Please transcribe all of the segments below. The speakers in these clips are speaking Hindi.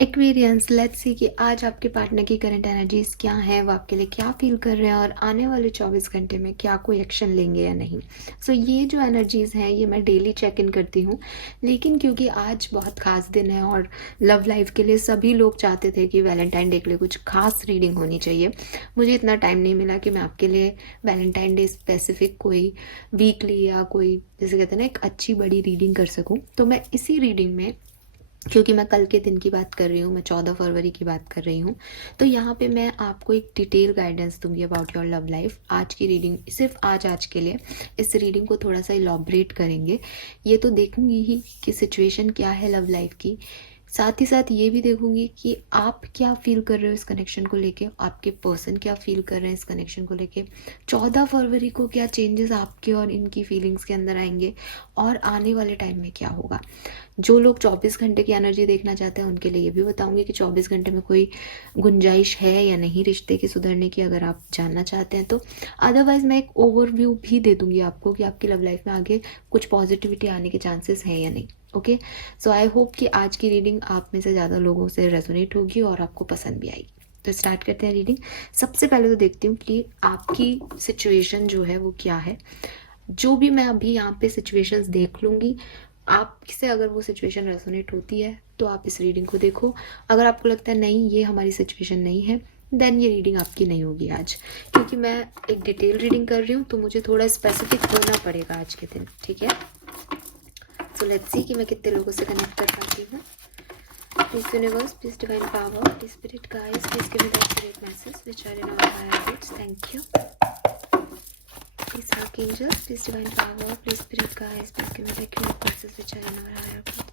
एक्वेरियंस, लेट्स सी कि आज आपके पार्टनर की करंट एनर्जीज क्या है, वो आपके लिए क्या फील कर रहे हैं और आने वाले 24 घंटे में क्या कोई एक्शन लेंगे या नहीं। सो ये जो एनर्जीज़ हैं ये मैं डेली चेक इन करती हूँ, लेकिन क्योंकि आज बहुत ख़ास दिन है और लव लाइफ के लिए सभी लोग चाहते थे कि वैलेंटाइन डे के लिए कुछ खास रीडिंग होनी चाहिए, मुझे इतना टाइम नहीं मिला कि मैं आपके लिए वैलेंटाइन डे स्पेसिफिक कोई वीकली या कोई जैसे कहते हैं ना एक अच्छी बड़ी रीडिंग कर सकूँ। तो मैं इसी रीडिंग में, क्योंकि मैं कल के दिन की बात कर रही हूँ, मैं 14 फरवरी की बात कर रही हूँ, तो यहाँ पे मैं आपको एक डिटेल गाइडेंस दूंगी अबाउट योर लव लाइफ। आज की रीडिंग सिर्फ आज के लिए इस रीडिंग को थोड़ा सा इलॉबरेट करेंगे। ये तो देखूंगी ही कि सिचुएशन क्या है लव लाइफ की, साथ ही साथ ये भी देखूंगी कि आप क्या फील कर रहे हो इस कनेक्शन को लेके, आपके पर्सन क्या फील कर रहे हैं इस कनेक्शन को लेके, 14 फरवरी को क्या चेंजेस आपके और इनकी फीलिंग्स के अंदर आएंगे और आने वाले टाइम में क्या होगा। जो लोग 24 घंटे की एनर्जी देखना चाहते हैं उनके लिए ये भी बताऊंगी कि 24 घंटे में कोई गुंजाइश है या नहीं रिश्ते की सुधरने की, अगर आप जानना चाहते हैं तो। अदरवाइज मैं एक ओवरव्यू भी दे दूंगी आपको कि आपकी लव लाइफ में आगे कुछ पॉजिटिविटी आने के चांसेस हैं या नहीं। ओके, सो आई होप कि आज की रीडिंग आप में से ज़्यादा लोगों से रेजोनेट होगी और आपको पसंद भी आएगी। तो स्टार्ट करते हैं रीडिंग। सबसे पहले तो देखती हूँ कि आपकी सिचुएशन जो है वो क्या है। जो भी मैं अभी यहाँ पे सिचुएशंस देख लूँगी, आपसे अगर वो सिचुएशन रेजोनेट होती है तो आप इस रीडिंग को देखो। अगर आपको लगता है नहीं ये हमारी सिचुएशन नहीं है, देन ये रीडिंग आपकी नहीं होगी आज, क्योंकि मैं एक डिटेल रीडिंग कर रही हूँ तो मुझे थोड़ा स्पेसिफिक होना पड़ेगा आज के दिन, ठीक है। सो लेट्स सी कि मैं कितने लोगों से कनेक्ट कर पाती हूँ। Please universe, please divine power, please spirit guides, please give me the accurate message which are in our higher hearts. Thank you. Please archangels, please divine power, please spirit guides, please give me the accurate messages which are in our higher good.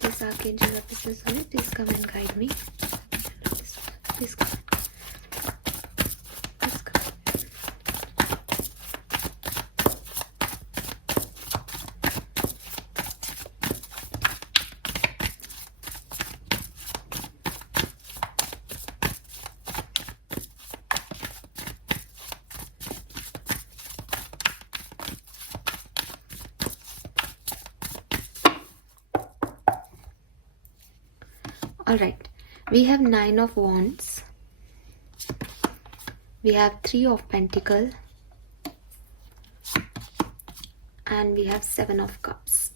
Please archangel of business on it, please come and guide me. Please come. Please come. Alright, we have 9 of Wands, we have 3 of Pentacles, and we have 7 of Cups.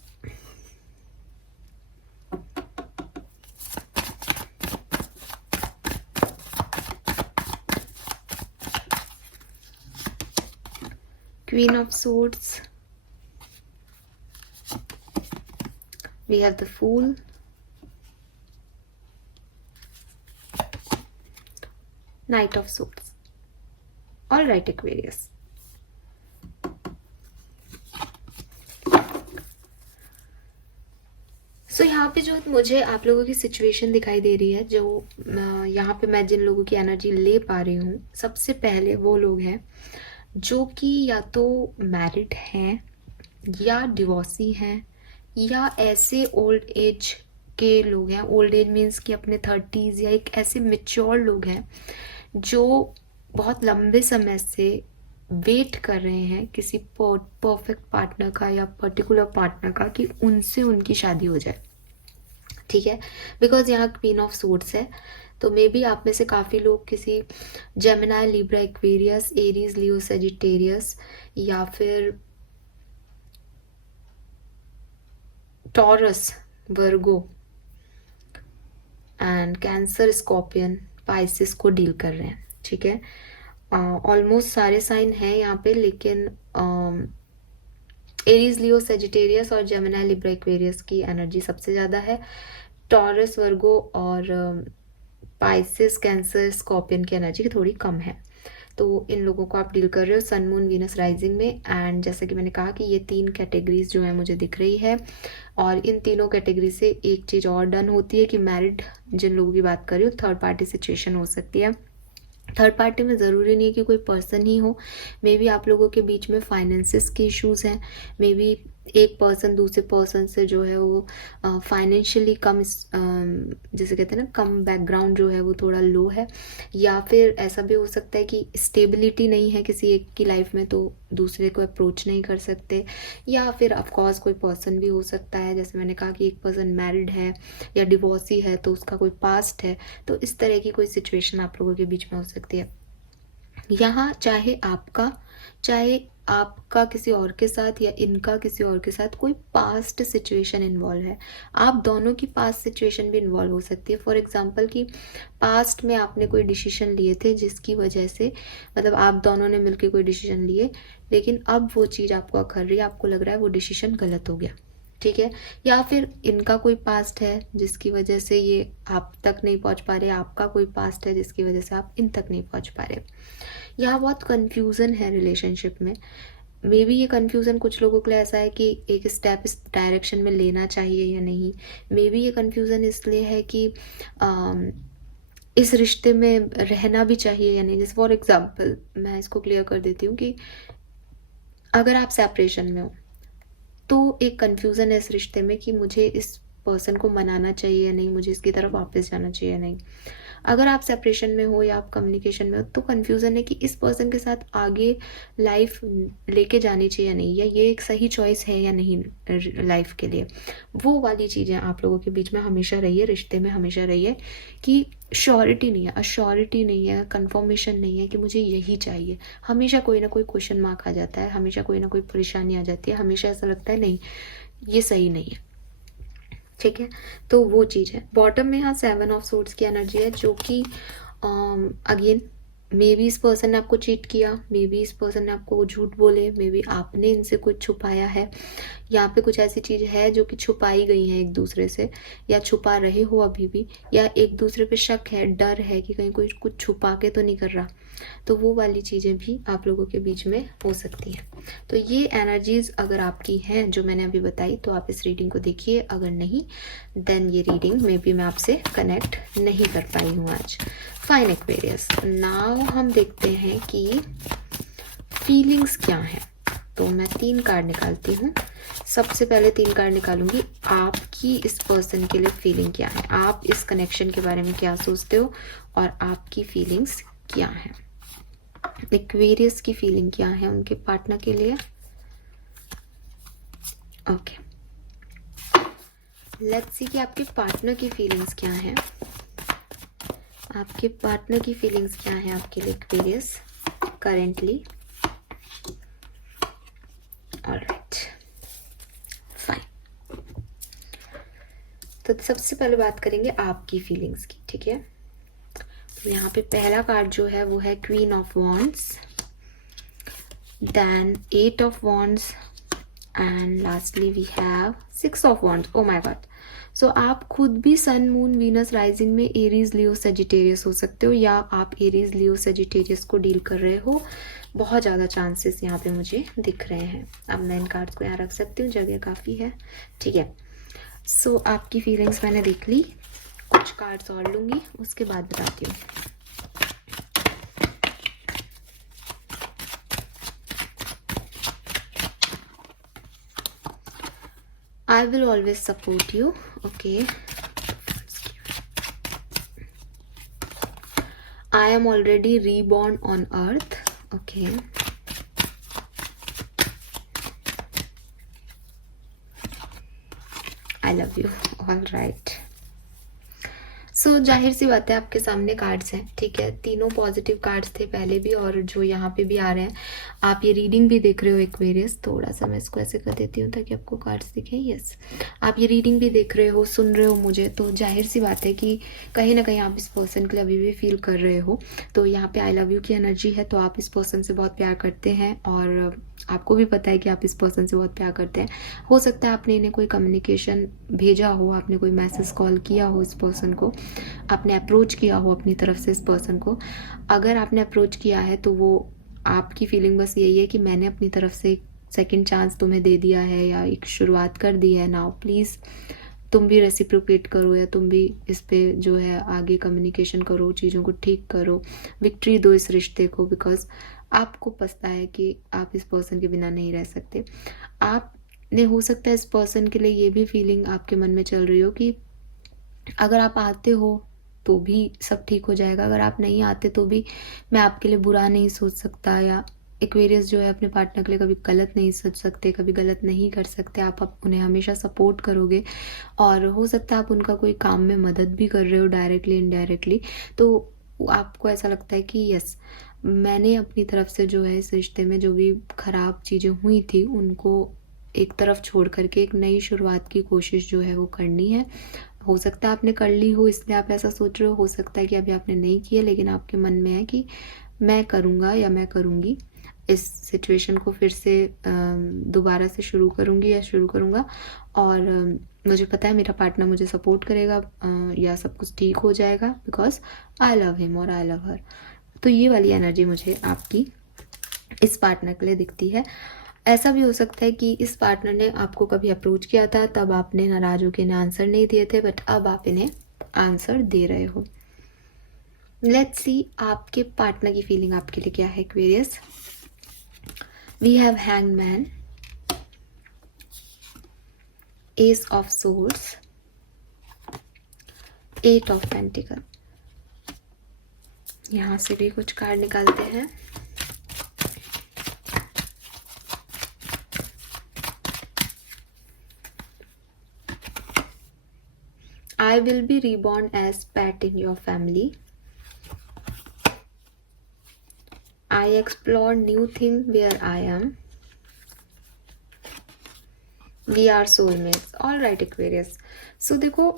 Queen of Swords, we have the Fool, Knight of Swords. All right, Aquarius. सो यहाँ पे जो मुझे आप लोगों की सिचुएशन दिखाई दे रही है, जो यहाँ पे मैं जिन लोगों की एनर्जी ले पा रही हूँ, सबसे पहले वो लोग हैं जो कि या तो मैरिड हैं या डिवोर्सी हैं या ऐसे ओल्ड एज के लोग हैं। ओल्ड एज मीन्स कि अपने 30s, या एक ऐसे मेच्योर लोग हैं जो बहुत लंबे समय से वेट कर रहे हैं किसी परफेक्ट पार्टनर का या पर्टिकुलर पार्टनर का कि उनसे उनकी शादी हो जाए, ठीक है। बिकॉज यहाँ क्वीन ऑफ सोर्ड्स है, तो मे बी आप में से काफ़ी लोग किसी Gemini, Libra, Aquarius, Aries, Leo, Sagittarius या फिर taurus, Virgo and cancer, scorpion, Pisces को डील कर रहे हैं, ठीक है। ऑलमोस्ट सारे साइन हैं यहाँ पे, लेकिन एरीज, लियो, सेजिटेरियस और जेमिनाई, लिब्रा, एक्वेरियस की एनर्जी सबसे ज़्यादा है। टॉरस, वर्गो और पाइसिस, कैंसर, स्कॉर्पियन की एनर्जी थोड़ी कम है। तो इन लोगों को आप डील कर रहे हो सन, मून, वीनस, राइजिंग में। एंड जैसे कि मैंने कहा कि ये 3 कैटेगरीज जो है मुझे दिख रही है, और इन तीनों कैटेगरी से एक चीज़ और डन होती है कि मैरिड जिन लोगों की बात कर रही हूँ, थर्ड पार्टी सिचुएशन हो सकती है। थर्ड पार्टी में ज़रूरी नहीं है कि कोई पर्सन ही हो, मे बी आप लोगों के बीच में फाइनेंसिस के इश्यूज़ हैं, मे बी एक पर्सन दूसरे पर्सन से जो है वो फाइनेंशियली कम जैसे कहते हैं ना कम बैकग्राउंड जो है वो थोड़ा लो है, या फिर ऐसा भी हो सकता है कि स्टेबिलिटी नहीं है किसी एक की लाइफ में तो दूसरे को अप्रोच नहीं कर सकते, या फिर ऑफकोर्स कोई पर्सन भी हो सकता है, जैसे मैंने कहा कि एक पर्सन मैरिड है या डिवोर्सी है तो उसका कोई पास्ट है, तो इस तरह की कोई सिचुएशन आप लोगों के बीच में हो सकती है। यहाँ चाहे आपका किसी और के साथ या इनका किसी और के साथ कोई पास्ट सिचुएशन इन्वॉल्व है, आप दोनों की पास्ट सिचुएशन भी इन्वॉल्व हो सकती है। फॉर एग्जांपल कि पास्ट में आपने कोई डिसीजन लिए थे जिसकी वजह से मतलब आप दोनों ने मिलकर कोई डिसीजन लिए, लेकिन अब वो चीज़ आपको अखर रही है, आपको लग रहा है वो डिसीजन गलत हो गया, ठीक है। या फिर इनका कोई पास्ट है जिसकी वजह से ये आप तक नहीं पहुंच पा रहे, आपका कोई पास्ट है जिसकी वजह से आप इन तक नहीं पहुंच पा रहे। यहाँ बहुत कन्फ्यूज़न है रिलेशनशिप में। मे बी ये कन्फ्यूज़न कुछ लोगों के लिए ऐसा है कि एक स्टेप इस डायरेक्शन में लेना चाहिए या नहीं। मे बी ये कन्फ्यूज़न इसलिए है कि इस रिश्ते में रहना भी चाहिए या नहीं। जैसे फॉर एग्जांपल मैं इसको क्लियर कर देती हूँ कि अगर आप सेपरेशन में हो तो एक कन्फ्यूज़न है इस रिश्ते में कि मुझे इस पर्सन को मनाना चाहिए या नहीं, मुझे इसकी तरफ वापस जाना चाहिए या नहीं। अगर आप सेपरेशन में हो या आप कम्युनिकेशन में हो तो कन्फ्यूज़न है कि इस पर्सन के साथ आगे लाइफ लेके जानी चाहिए या नहीं, या ये एक सही चॉइस है या नहीं लाइफ के लिए। वो वाली चीज़ें आप लोगों के बीच में हमेशा रही है, रिश्ते में हमेशा रही है कि श्योरिटी नहीं है, अश्योरिटी नहीं है, कंफर्मेशन नहीं है कि मुझे यही चाहिए। हमेशा कोई ना कोई क्वेश्चन मार्क आ जाता है, हमेशा कोई ना कोई परेशानी आ जाती है, हमेशा ऐसा लगता है नहीं ये सही नहीं है, ठीक है। तो वो चीज़ है। बॉटम में यहाँ 7 ऑफ सोर्ड्स की एनर्जी है जो कि अगेन मे बी इस पर्सन ने आपको चीट किया, मे बी इस पर्सन ने आपको झूठ बोले, मे बी आपने इनसे कुछ छुपाया है। यहाँ पे कुछ ऐसी चीज़ है जो कि छुपाई गई है एक दूसरे से, या छुपा रहे हो अभी भी, या एक दूसरे पे शक है, डर है कि कहीं कोई कुछ छुपा के तो नहीं कर रहा। तो वो वाली चीज़ें भी आप लोगों के बीच में हो सकती हैं। तो ये एनर्जीज अगर आपकी हैं जो मैंने अभी बताई तो आप इस रीडिंग को देखिए, अगर नहीं देन ये रीडिंग मे बी मैं आपसे कनेक्ट नहीं कर पाई हूँ आज। फाइन एक्वेरियस, नाउ हम देखते हैं कि फीलिंग्स क्या हैं। तो मैं 3 कार्ड निकालती हूँ। सबसे पहले 3 कार्ड निकालूंगी, आपकी इस पर्सन के लिए फीलिंग क्या है, आप इस कनेक्शन के बारे में क्या सोचते हो और आपकी फीलिंग्स क्या है। एक्वेरियस की फीलिंग क्या है उनके पार्टनर के लिए। ओके, लेट्स सी कि आपके पार्टनर की फीलिंग्स क्या है। आपके पार्टनर की फीलिंग्स क्या है आपके लिए एक्वेरियस करेंटली। Alright, fine. तो सबसे पहले बात करेंगे आपकी फीलिंग्स की, ठीक है। तो यहाँ पे पहला कार्ड जो है वो है queen of wands, then 8 of wands and lastly we have 6 of wands. Oh my god, so आप खुद भी सन मून वीनस राइजिंग में एरीज लियो सेजिटेरियस हो सकते हो, या आप एरीज लियो सेजिटेरियस को डील कर रहे हो। बहुत ज़्यादा चांसेस यहाँ पे मुझे दिख रहे हैं। अब मैं इन कार्ड्स को यहाँ रख सकती हूँ, जगह काफ़ी है, ठीक है। सो आपकी फीलिंग्स मैंने देख ली, कुछ कार्ड्स और लूँगी उसके बाद बताती हूँ। I will always support you. Okay. I am already reborn on earth. Okay. I love you. All right. सो जाहिर सी बात है आपके सामने कार्ड्स हैं, ठीक है। तीनों पॉजिटिव कार्ड्स थे पहले भी और जो यहाँ पे भी आ रहे हैं। आप ये रीडिंग भी देख रहे हो एक्वेरियस, थोड़ा सा मैं इसको ऐसे कर देती हूँ ताकि आपको कार्ड्स दिखें। यस, आप ये रीडिंग भी देख रहे हो, सुन रहे हो मुझे, तो जाहिर सी बात है कि कहीं ना कहीं आप इस पर्सन के लिए अभी भी फील कर रहे हो। तो यहाँ पे आई लव यू की एनर्जी है, तो आप इस पर्सन से बहुत प्यार करते हैं और आपको भी पता है कि आप इस पर्सन से बहुत प्यार करते हैं। हो सकता है आपने इन्हें कोई कम्युनिकेशन भेजा हो, आपने कोई मैसेज कॉल किया हो इस पर्सन को, आपने अप्रोच किया हो अपनी तरफ से इस पर्सन को। अगर आपने अप्रोच किया है तो वो आपकी फीलिंग बस यही है कि मैंने अपनी तरफ से एक सेकंड चांस तुम्हें दे दिया है या एक शुरुआत कर दी है। नाउ प्लीज़ तुम भी रेसिप्रोकेट करो, या तुम भी इस पे जो है आगे कम्युनिकेशन करो, चीज़ों को ठीक करो, विक्ट्री दो इस रिश्ते को, बिकॉज आपको पता है कि आप इस पर्सन के बिना नहीं रह सकते। आप ने हो सकता है इस पर्सन के लिए ये भी फीलिंग आपके मन में चल रही हो कि अगर आप आते हो तो भी सब ठीक हो जाएगा, अगर आप नहीं आते तो भी मैं आपके लिए बुरा नहीं सोच सकता, या एक्वेरियस जो है अपने पार्टनर के लिए कभी गलत नहीं सोच सकते, कभी गलत नहीं कर सकते। आप उन्हें हमेशा सपोर्ट करोगे और हो सकता है आप उनका कोई काम में मदद भी कर रहे हो डायरेक्टली इनडायरेक्टली। तो आपको ऐसा लगता है कि यस, मैंने अपनी तरफ से जो है इस रिश्ते में जो भी खराब चीज़ें हुई थी उनको एक तरफ छोड़ करके एक नई शुरुआत की कोशिश जो है वो करनी है। हो सकता है आपने कर ली हो इसलिए आप ऐसा सोच रहे हो सकता है कि अभी आपने नहीं किया, लेकिन आपके मन में है कि मैं करूँगा या मैं करूँगी, इस सिचुएशन को फिर से दोबारा से शुरू करूँगी या शुरू करूँगा, और मुझे पता है मेरा पार्टनर मुझे सपोर्ट करेगा, या सब कुछ ठीक हो जाएगा बिकॉज आई लव हिम और आई लव हर। तो ये वाली एनर्जी मुझे आपकी इस पार्टनर के लिए दिखती है। ऐसा भी हो सकता है कि इस पार्टनर ने आपको कभी अप्रोच किया था, तब आपने नाराज होकर इन्हें आंसर नहीं दिए थे, बट अब आप इन्हें आंसर दे रहे हो। लेट्स सी आपके पार्टनर की फीलिंग आपके लिए क्या है Aquarius. We have hanged man, ace of swords, eight of pentacle. यहां से भी कुछ कार्ड निकालते हैं। I will be reborn as pet in your family. I explore new thing where I am. We are soulmates. All right, Aquarius. So देखो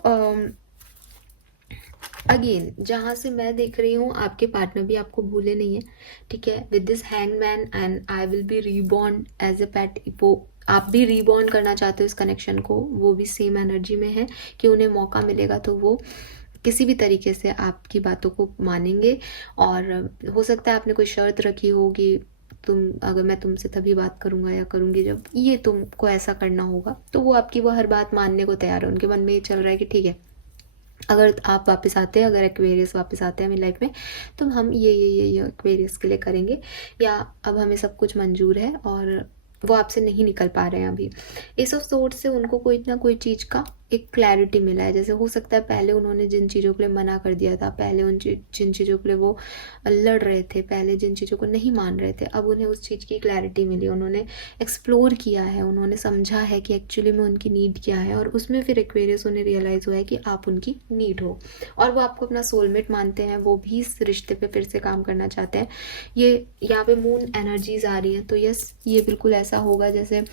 अगेन जहाँ से मैं देख रही हूँ आपके पार्टनर भी आपको भूले नहीं है, ठीक है। With this hangman and I will be reborn as a pet, वो आप भी रीबॉर्न करना चाहते हो इस कनेक्शन को, वो भी सेम एनर्जी में है कि उन्हें मौका मिलेगा तो वो किसी भी तरीके से आपकी बातों को मानेंगे। और हो सकता है आपने कोई शर्त रखी हो कि अगर मैं तुमसे तभी बात करूंगा या करूंगी जब ये तुमको ऐसा करना होगा, तो वो आपकी वो हर बात मानने को तैयार है। उनके मन में ये चल रहा है कि ठीक है, अगर आप वापस आते हैं, अगर एक्वेरियस वापस आते हैं मेरी लाइफ में, तो हम ये एक्वेरियस के लिए करेंगे, या अब हमें सब कुछ मंजूर है और वो आपसे नहीं निकल पा रहे हैं अभी। एस ऑफ सोर्ड्स से उनको कोई ना कोई चीज़ का एक क्लैरिटी मिला है। जैसे हो सकता है पहले उन्होंने जिन चीज़ों के लिए मना कर दिया था, पहले जिन चीज़ों के लिए वो लड़ रहे थे, पहले जिन चीज़ों को नहीं मान रहे थे, अब उन्हें उस चीज़ की क्लैरिटी मिली। उन्होंने एक्सप्लोर किया है, उन्होंने समझा है कि एक्चुअली में उनकी नीड क्या है, और उसमें फिर एक्वेरियस उन्हें रियलाइज़ हुआ है कि आप उनकी नीड हो और वो आपको अपना सोलमेट मानते हैं। वो भी इस रिश्ते पे फिर से काम करना चाहते हैं। ये यहाँ पे मून एनर्जीज आ रही हैं, तो यस, ये बिल्कुल ऐसा होगा जैसे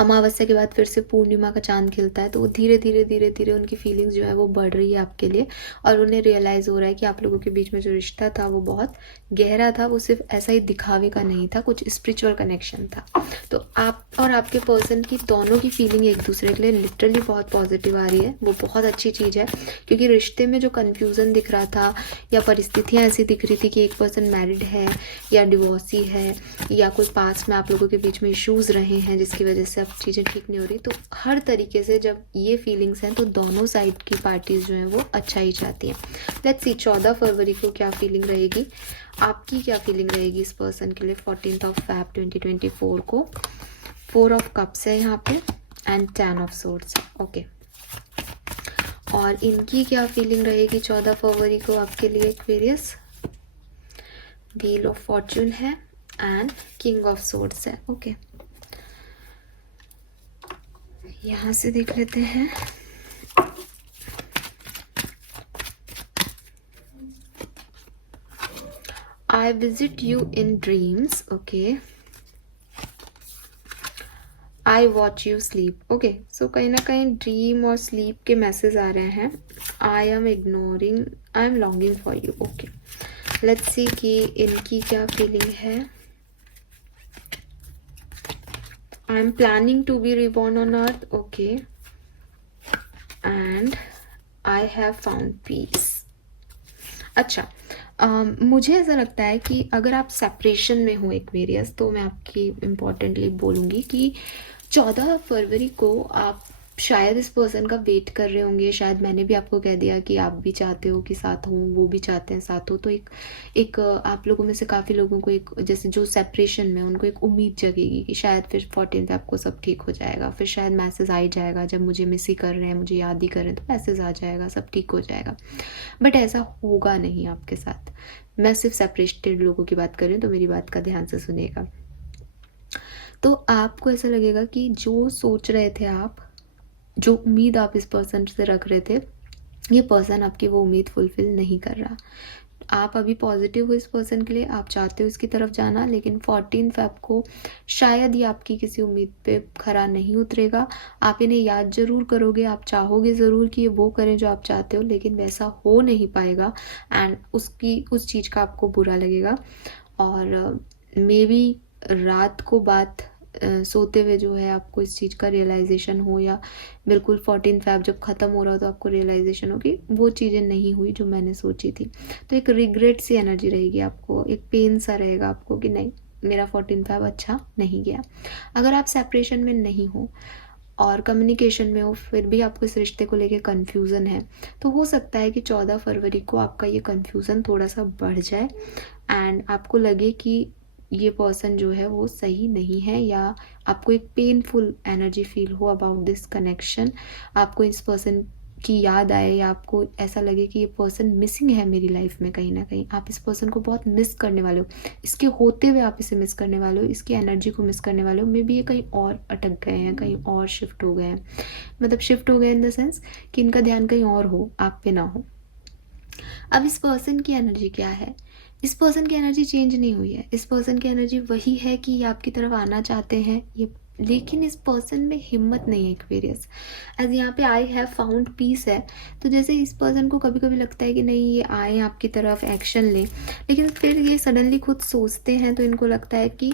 अमावस्या के बाद फिर से पूर्णिमा का चांद खिलता है, तो वो धीरे धीरे उनकी फीलिंग्स जो है वो बढ़ रही है आपके लिए, और उन्हें रियलाइज़ हो रहा है कि आप लोगों के बीच में जो रिश्ता था वो बहुत गहरा था, वो सिर्फ ऐसा ही दिखावे का नहीं था, कुछ स्पिरिचुअल कनेक्शन था। तो आप और आपके पर्सन की दोनों की फीलिंग एक दूसरे के लिए लिटरली बहुत पॉजिटिव आ रही है। वो बहुत अच्छी चीज़ है, क्योंकि रिश्ते में जो कन्फ्यूज़न दिख रहा था या परिस्थितियाँ ऐसी दिख रही थी कि एक पर्सन मैरिड है या डिवोर्सी है, या कोई पास में आप लोगों के बीच में इश्यूज़ रहे हैं जिसकी वजह से अब चीज़ें ठीक नहीं हो रही, तो हर तरीके से जब ये फीलिंग्स हैं तो दोनों साइड की पार्टीज जो हैं वो अच्छा ही चाहती हैं। लेट्स सी 14 फरवरी को क्या फीलिंग रहेगी, आपकी क्या फीलिंग रहेगी इस पर्सन के लिए। 14 Feb 2024 को 4 ऑफ कप्स है यहाँ पे एंड 10 ऑफ सोर्ड्स है, ओके। और इनकी क्या फीलिंग रहेगी 14 फरवरी को आपके लिए एक्वेरियस। व्हील ऑफ फॉर्च्यून है एंड किंग ऑफ सोर्ड्स है, ओके। यहाँ से देख लेते हैं। I visit you in dreams, okay. I watch you sleep, okay. So कहीं ना कहीं ड्रीम और स्लीप के मैसेज आ रहे हैं। I am ignoring, I am longing for you, okay. Let's see कि इनकी क्या फीलिंग है। I am planning to be reborn on earth, okay. And I have found peace. अच्छा, मुझे ऐसा लगता है कि अगर आप सेपरेशन में हो एक्वेरियस, तो मैं आपकी इम्पोर्टेंटली बोलूँगी कि 14 फरवरी को आप शायद इस पर्सन का वेट कर रहे होंगे, शायद मैंने भी आपको कह दिया कि आप भी चाहते हो कि साथ हो, वो भी चाहते हैं साथ हो। तो एक एक आप लोगों में से काफ़ी लोगों को एक, जैसे जो सेपरेशन में, उनको एक उम्मीद जगेगी कि शायद फिर 14 पे आपको सब ठीक हो जाएगा, फिर शायद मैसेज आ ही जाएगा, जब मुझे मिस ही कर रहे हैं, मुझे याद ही कर रहे हैं, तो मैसेज आ जाएगा, सब ठीक हो जाएगा। बट ऐसा होगा नहीं आपके साथ। मैं सिर्फ सेपरेटेड लोगों की बात कर रही हूँ, तो मेरी बात का ध्यान से सुनिएगा। तो आपको ऐसा लगेगा कि जो सोच रहे थे आप, जो उम्मीद आप इस पर्सन से रख रहे थे, ये पर्सन आपकी वो उम्मीद फुलफिल नहीं कर रहा। आप अभी पॉजिटिव हो इस पर्सन के लिए, आप चाहते हो इसकी तरफ जाना, लेकिन 14 फ़ेब को शायद ये आपकी किसी उम्मीद पे खरा नहीं उतरेगा। आप इन्हें याद ज़रूर करोगे, आप चाहोगे ज़रूर कि ये वो करें जो आप चाहते हो, लेकिन वैसा हो नहीं पाएगा एंड उस चीज़ का आपको बुरा लगेगा। और मे बी रात को बात सोते हुए जो है आपको इस चीज़ का रियलाइजेशन हो, या बिल्कुल 14 फ़ेब जब ख़त्म हो रहा हो तो आपको रियलाइजेशन हो कि वो चीज़ें नहीं हुई जो मैंने सोची थी। तो एक रिग्रेट सी एनर्जी रहेगी आपको, एक पेन सा रहेगा आपको कि नहीं, मेरा 14 फ़ेब अच्छा नहीं गया। अगर आप सेपरेशन में नहीं हो और कम्युनिकेशन में हो, फिर भी आपको इस रिश्ते को लेके कन्फ्यूज़न है, तो हो सकता है कि 14 फरवरी को आपका ये कन्फ्यूज़न थोड़ा सा बढ़ जाए एंड आपको लगे कि ये पर्सन जो है वो सही नहीं है, या आपको एक पेनफुल एनर्जी फील हो अबाउट दिस कनेक्शन। आपको इस पर्सन की याद आए, या आपको ऐसा लगे कि ये पर्सन मिसिंग है मेरी लाइफ में, कहीं ना कहीं आप इस पर्सन को बहुत मिस करने वाले हो, इसके होते हुए आप इसे मिस करने वाले हो, इसकी एनर्जी को मिस करने वाले हो। मे बी ये कहीं और अटक गए हैं, कहीं और शिफ्ट हो गए हैं, मतलब शिफ्ट हो गए इन द सेंस कि इनका ध्यान कहीं और हो, आप पे ना हो। अब इस पर्सन की एनर्जी क्या है? इस पर्सन की एनर्जी चेंज नहीं हुई है। इस पर्सन की एनर्जी वही है कि ये आपकी तरफ आना चाहते हैं, ये, लेकिन इस पर्सन में हिम्मत नहीं है एक्वेरियस। एज यहाँ पे आई हैव फाउंड पीस है, तो जैसे इस पर्सन को कभी कभी लगता है कि नहीं ये आए आपकी तरफ, एक्शन लें, लेकिन फिर ये सडनली खुद सोचते हैं, तो इनको लगता है कि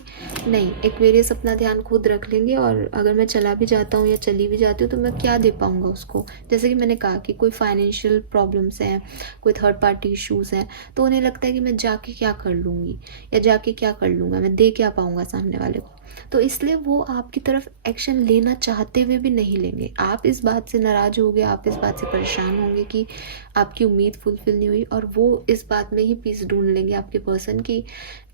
नहीं, एक्वेरियस अपना ध्यान खुद रख लेंगे, और अगर मैं चला भी जाता हूँ या चली भी जाती हूँ तो मैं क्या दे पाऊँगा उसको। जैसे कि मैंने कहा कि कोई फाइनेंशियल प्रॉब्लम्स हैं, कोई थर्ड पार्टी इश्यूज़ हैं, तो उन्हें लगता है कि मैं जाके क्या कर लूँगी या जाके क्या कर लूँगा, मैं दे क्या पाऊँगा सामने वाले को। तो इसलिए वो आपकी तरफ एक्शन लेना चाहते हुए भी नहीं लेंगे। आप इस बात से नाराज़ होंगे, आप इस बात से परेशान होंगे कि आपकी उम्मीद फुलफिल नहीं हुई, और वो इस बात में ही पीस ढूंढ लेंगे आपके पर्सन की,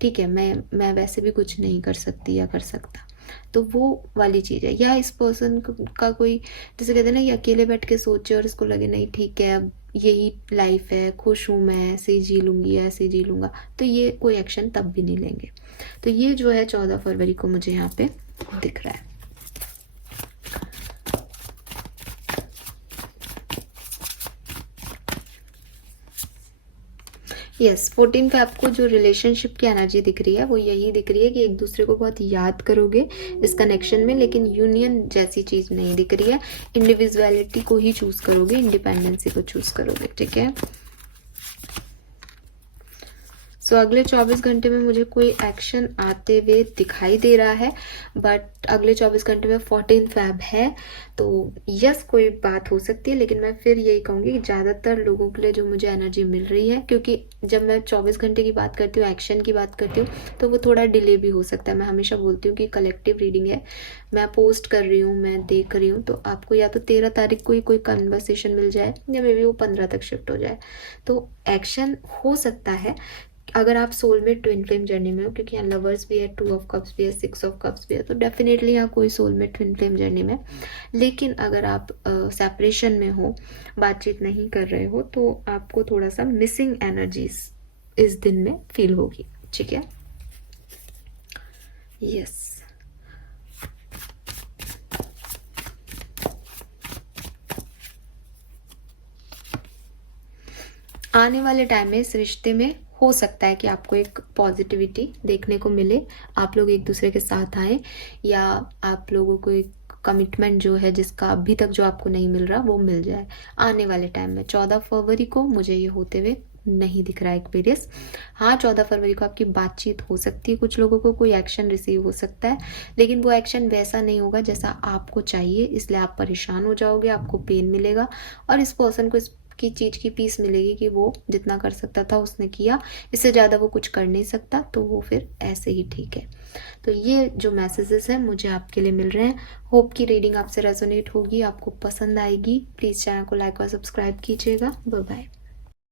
ठीक है मैं वैसे भी कुछ नहीं कर सकती या कर सकता। तो वो वाली चीज़ है। या इस पर्सन का कोई, जैसे कहते हैं ना, ये अकेले बैठ के सोचे और इसको लगे नहीं ठीक है अब यही लाइफ है, खुश हूँ मैं, ऐसे ही जी लूँगी या ऐसे ही जी लूँगा, तो ये कोई एक्शन तब भी नहीं लेंगे। तो ये जो है 14 फरवरी को मुझे यहाँ पे दिख रहा है। यस, 14 पे आपको जो रिलेशनशिप की एनर्जी दिख रही है वो यही दिख रही है कि एक दूसरे को बहुत याद करोगे इस कनेक्शन में, लेकिन यूनियन जैसी चीज़ नहीं दिख रही है। इंडिविजुअलिटी को ही चूज़ करोगे, इंडिपेंडेंसी को चूज़ करोगे, ठीक है। सो अगले 24 घंटे में मुझे कोई एक्शन आते हुए दिखाई दे रहा है, बट अगले 24 घंटे में 14 फ़ेब है, तो यस कोई बात हो सकती है, लेकिन मैं फिर यही कहूँगी कि ज़्यादातर लोगों के लिए जो मुझे एनर्जी मिल रही है, क्योंकि जब मैं 24 घंटे की बात करती हूँ, एक्शन की बात करती हूँ, तो वो थोड़ा डिले भी हो सकता है। मैं हमेशा बोलती हूँ कि कलेक्टिव रीडिंग है, मैं पोस्ट कर रही हूँ, मैं देख रही हूँ, तो आपको या तो 13 तारीख को ही कोई कन्वर्सेशन मिल जाए, या मे बी वो 15 तक शिफ्ट हो जाए, तो एक्शन हो सकता है अगर आप सोलमेट ट्विन फ्लेम जर्नी में हो, क्योंकि यहाँ लवर्स भी है, 2 ऑफ कप्स भी है, 6 ऑफ कप्स भी है, तो डेफिनेटली यहाँ कोई सोलमेट ट्विन फ्लेम जर्नी में। लेकिन अगर आप सेपरेशन में हो, बातचीत नहीं कर रहे हो, तो आपको थोड़ा सा मिसिंग एनर्जीज इस दिन में फील होगी, ठीक है। यस, आने वाले टाइम में इस रिश्ते में हो सकता है कि आपको एक पॉजिटिविटी देखने को मिले, आप लोग एक दूसरे के साथ आए, या आप लोगों को एक कमिटमेंट जो है जिसका अभी तक जो आपको नहीं मिल रहा वो मिल जाए आने वाले टाइम में। 14 फरवरी को मुझे ये होते हुए नहीं दिख रहा है एक्वेरियस। हाँ, 14 फरवरी को आपकी बातचीत हो सकती है, कुछ लोगों को कोई एक्शन रिसीव हो सकता है, लेकिन वो एक्शन वैसा नहीं होगा जैसा आपको चाहिए, इसलिए आप परेशान हो जाओगे, आपको पेन मिलेगा, और इस पर्सन को आपकी चीज़ की पीस मिलेगी कि वो जितना कर सकता था उसने किया, इससे ज़्यादा वो कुछ कर नहीं सकता, तो वो फिर ऐसे ही ठीक है। तो ये जो मैसेजेस हैं मुझे आपके लिए मिल रहे हैं। होप की रीडिंग आपसे रेजोनेट होगी, आपको पसंद आएगी। प्लीज़ चैनल को लाइक और सब्सक्राइब कीजिएगा। Bye bye.